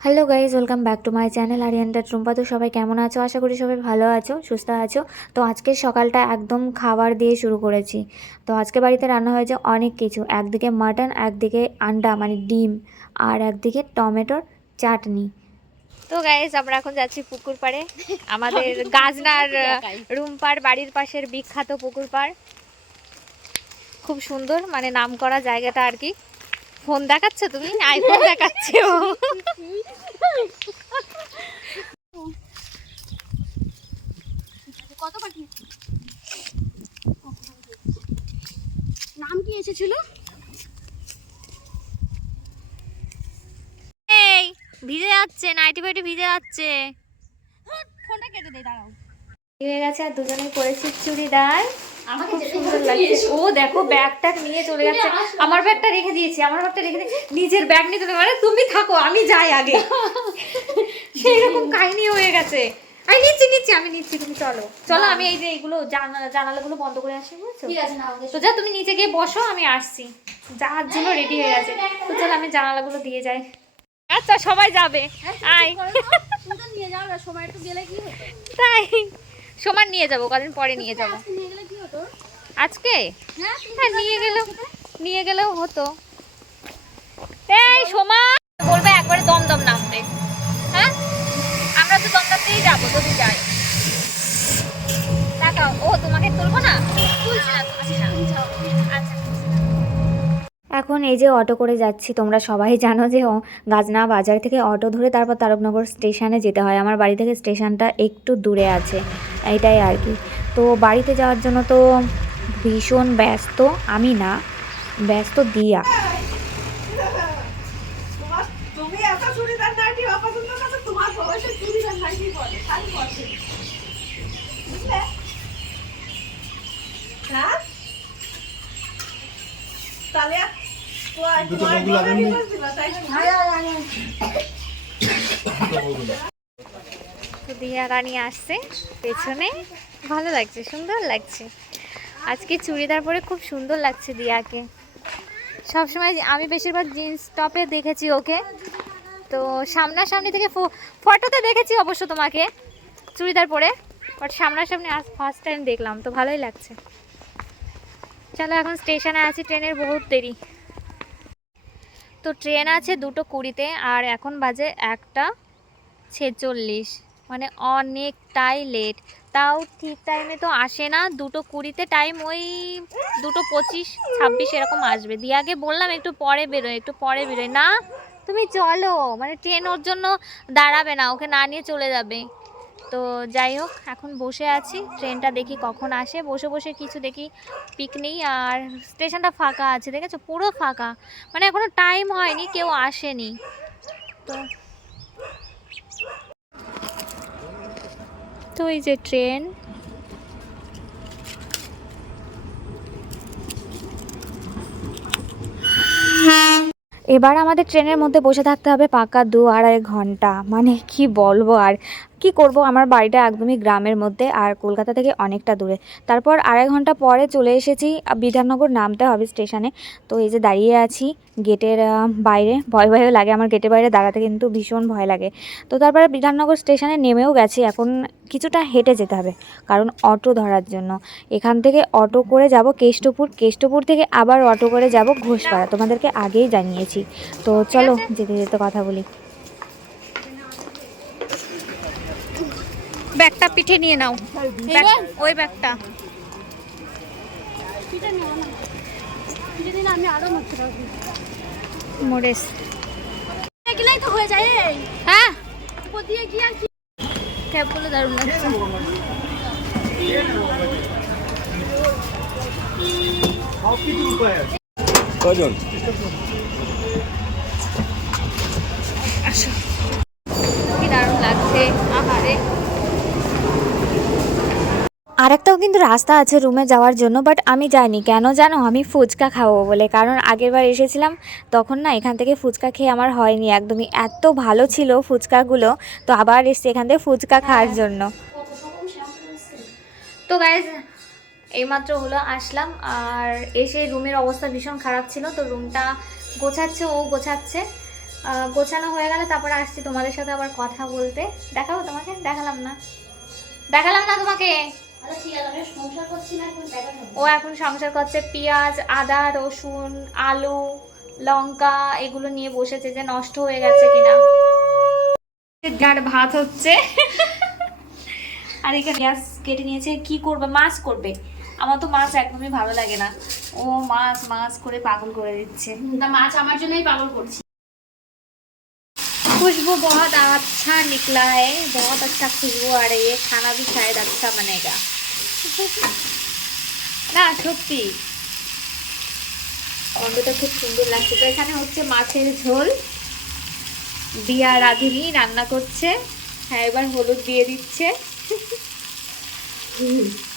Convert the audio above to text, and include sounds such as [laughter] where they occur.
Hello guys welcome back to my channel আরিয়ানটা ট্রুম্পা তো সবাই কেমন আছো? আশা করি সবাই ভালো আছো সুস্থ আছো। তো আজকের সকালটা একদম খাবার দিয়ে শুরু করেছি। তো আজকে বাড়িতে রান্না হয়েছে অনেক কিছু। একদিকে মাটন একদিকে আন্ডা মানে ডিম আর একদিকে টমেটোর চাটনি। তো গাইজ আমরা এখন যাচ্ছি পুকুর পাড়ে। আমাদের [laughs] গাজনার রুমপার বাড়ির পাশের বিখ্যাত পুকুর পাড়। খুব সুন্দর মানে নাম করা জায়গাটা আর কি। ফোন দেখাচ্ছ তুমি আইফোন দেখাচ্ছে। কত পাখি নাম কি এসেছিল? এই ভিজে যাচ্ছে নাইটি ফাইটি ভিজে যাচ্ছে। ফোনটা কেটে দে দাঁড়াও। হয়ে গেছে আর দুজনে পরেছি চুড়িদার। ও দেখো ব্যাগটা নিয়ে চলে যাচ্ছে। আমার ব্যাগটা রেখে দিয়েছি আমার ব্যাগটা রেখে দিয়ে নিজের ব্যাগ নিয়ে চলে মানে তুমি থাকো আমি যাই আগে। সেই রকম কাহিনী হয়ে গেছে। আমি নিচ্ছি নিচ্ছি আমি নিচ্ছি তুমি চলো। চলো আমি এই যে এইগুলো জানালা জানালাগুলো বন্ধ করে আসি বুঝছ? তো যা তুমি নিচে গিয়ে বসো আমি আসছি। যাওয়ার জন্য রেডি হয়ে গেছে। তো চলো আমি জানালাগুলো দিয়ে যাই। আচ্ছা সবাই যাবে। আয়। নিয়ে যাও না সময় একটু গেলে কি তাই। সমান নিয়ে যাব কদিন পরে নিয়ে যাব। আজকে? হ্যাঁ হ্যাঁ নিয়ে গেলেও নিয়ে গেলেও হতো। এই সোমা! বলবে একবারে দমদম নামবে হ্যাঁ? আমরা তো দমদমতেই যাব যদি যাই। দেখাও ও তোমাকে তুলবো না? তুলছি না তুলছি না। আচ্ছা এখন এই যে অটো করে যাচ্ছি তোমরা সবাই জানো যে গাজনা বাজার থেকে অটো ধরে তারপর তারকনগর স্টেশনে যেতে হয়। আমার বাড়ি থেকে স্টেশনটা একটু দূরে আছে। এইটাই আর কি। তো বাড়িতে যাওয়ার জন্য তো ভীষণ ব্যস্ত আমি না ব্যস্ত দিয়া। হ্যাঁ? তাই তো দিয়া রানী আসছে পেছনে। ভালো লাগছে, সুন্দর লাগছে। আজকে চুড়িদার পরে খুব সুন্দর লাগছে দিয়াকে। সবসময় আমি বেশিরভাগ জিন্স টপে দেখেছি ওকে। তো সামনাসামনি থেকে ফটোতে দেখেছি অবশ্য তোমাকে চুড়িদার পরে। বাট সামনাসামনি আজ ফার্স্ট টাইম দেখলাম, তো ভালোই লাগছে। চলো এখন স্টেশনে আছি, ট্রেনের বহুত দেরি। তো ট্রেন আছে দুটো কুড়িতে, আর এখন বাজে একটা ছেচল্লিশ। মানে অনেকটাই লেট তাও ঠিক টাইমে তো আসে না, দুটো কুড়িতে টাইম ওই দুটো পঁচিশ, ছাব্বিশ এরকম আসবে। দিয়ে আগে বললাম একটু পরে বেরোয়, একটু পরে বেরোয়। না, তুমি চলো মানে ট্রেন ওর জন্য দাঁড়াবে না, ওকে না নিয়ে চলে যাবে। তো যাই হোক, এখন বসে আছি ট্রেনটা দেখি কখন আসে। বসে বসে কিছু দেখি পিক নেই, আর স্টেশনটা ফাঁকা আছে, দেখেছ? পুরো ফাঁকা। মানে এখনও টাইম হয়নি, কেউ আসেনি। তো তো এই যে ট্রেন। এবার আমাদের ট্রেনের মধ্যে বসে থাকতে হবে পাকা দু আড়াই ঘণ্টা। মানে কি বলব আর কি করব? আমার বাড়িটা একদমই গ্রামের মধ্যে আর কলকাতা থেকে অনেকটা দূরে। তারপর আড়াই ঘণ্টা পরে চলে এসেছি বিধাননগর নামতে হবে স্টেশনে। তো এই যে দাঁড়িয়ে আছি গেটের বাইরে। ভয় ভয়ও লাগে আমার গেটের বাইরে দাঁড়াতে কিন্তু ভীষণ ভয় লাগে। তো তারপরে বিধাননগর স্টেশনে নেমেও গেছি। এখন কিছুটা হেঁটে যেতে হবে কারণ অটো ধরার জন্য। এখান থেকে অটো করে যাব কেষ্টপুর। কেষ্টপুর থেকে আবার অটো করে যাব ঘোষপাড়া। তোমাদেরকে আগেই জানিয়েছি। তো চলো যেতে যেতে কথা বলি। ব্যাগটা পিঠে নিয়ে নাও। ওই ব্যাগটা। আমি আরও নড়তে মোরেস এগুলাই তো হয়ে যায়। হ্যাঁ? উপর দিয়ে কি আর কি ক্যাবগুলো দারুণ লাগছে। কজন আসো। কি দারুণ লাগছে। আহারে। আর একটাও কিন্তু রাস্তা আছে রুমে যাওয়ার জন্য বাট আমি যাইনি। কেন জানো? আমি ফুচকা খাব বলে। কারণ আগেরবার এসেছিলাম তখন না এখান থেকে ফুচকা খেয়ে আমার হয়নি। একদমই এত ভালো ছিল ফুচকাগুলো তো আবার এসছি এখান থেকে ফুচকা খাওয়ার জন্য। তো গাইজ এইমাত্র হলো আসলাম আর এসে রুমের অবস্থা ভীষণ খারাপ ছিল তো রুমটা গোছাচ্ছে ও গোছাচ্ছে। গোছানো হয়ে গেলে তারপরে আসছি তোমাদের সাথে আবার কথা বলতে। দেখাবো তোমাকে? দেখালাম না। দেখালাম না তোমাকে? আচ্ছা। ও এখন সংসার করছে পেঁয়াজ আদা রসুন আলু লঙ্কা এগুলো নিয়ে বসেছে যে নষ্ট হয়ে গেছে কিনা। যার ভাত হচ্ছে। আর এখানে গ্যাস কেটে নিয়েছে কি করবে? মাছ করবে। আমার তো মাছ একদমই ভালো লাগে না। ও মাছ মাছ করে পাগল করে দিচ্ছে। তা মাছ আমার জন্যই পাগল করছি। खुशबू बहुत अच्छा निकला है बहुत अच्छा खुशबू आ रही है खाना भी शायद अच्छा बनेगा না সত্যি গন্ধটা খুব সুন্দর লাগছে তো এখানে হচ্ছে মাছের ঝোল দিয়া রাঁধুনি রান্না করছে হ্যাঁ এবার হলুদ দিয়ে দিচ্ছে [laughs]